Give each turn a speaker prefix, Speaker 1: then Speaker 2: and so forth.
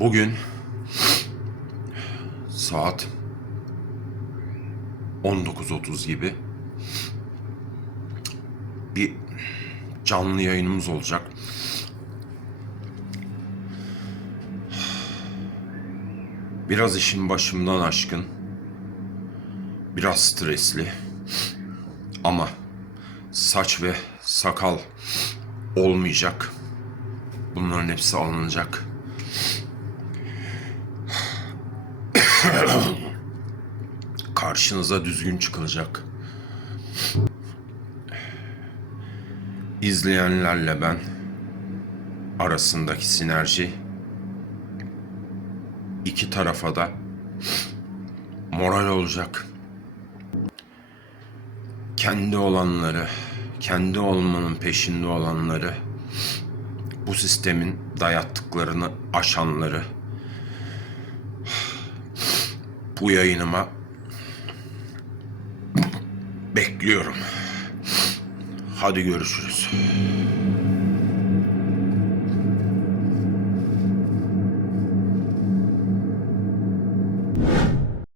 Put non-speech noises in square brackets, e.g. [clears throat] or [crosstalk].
Speaker 1: Bugün saat 19.30 gibi bir canlı yayınımız olacak. Biraz işin başımdan aşkın. Biraz stresli. Ama saç ve sakal olmayacak. Bunların hepsi alınacak. [clears throat] Karşınıza düzgün çıkılacak. İzleyenlerle ben arasındaki sinerji iki tarafa da moral olacak. Kendi olanları, kendi olmanın peşinde olanları, bu sistemin dayattıklarını aşanları bu yayınıma bekliyorum. Hadi görüşürüz.